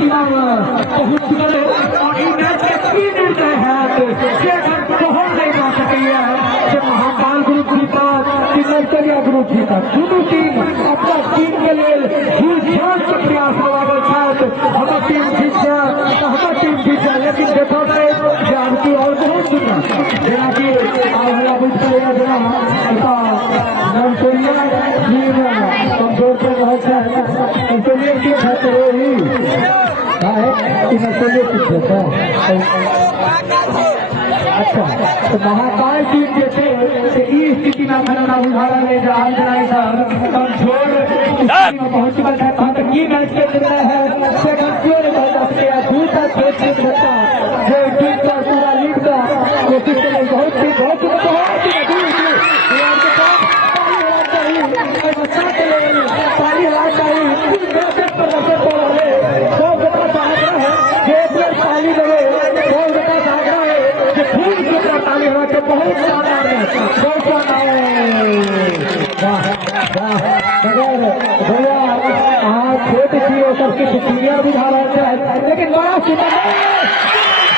स्थिति में पहुंच गए और ई मैच के 3 निर्णय है पहुंच नहीं जा सके जो महाकाल ग्रुप जीता कि नर्सरिया ग्रुप जीता दोनों टीम अपना टीम के लिए जी जान से प्रयास लगावे छथि हमर टीम जीत जाए हमर टीम जीत जाए लेकिन देखो जान की और बहुत सुना जेना कि आगला बुझते हैं जेना नर्सरिया टीम कमजोर पर रहे छै नर्सरिया की खातिर ही नर्सरिया की खेत अच्छा तो महाकाल टीम जो थे इस स्थिति में खड़ा उदाहरण ले जहां कमजोर स्थिति में पहुंच चुका है कहाँ तक की मैच के निर्णय है सेकंड दूसरा खेत बच्चा जो टीम का पूरा लीड का कोशिश कर बहुत शानदार भैया खेत की सबकी शुक्रिया बुझा रहे थे लेकिन बड़ा सुंदर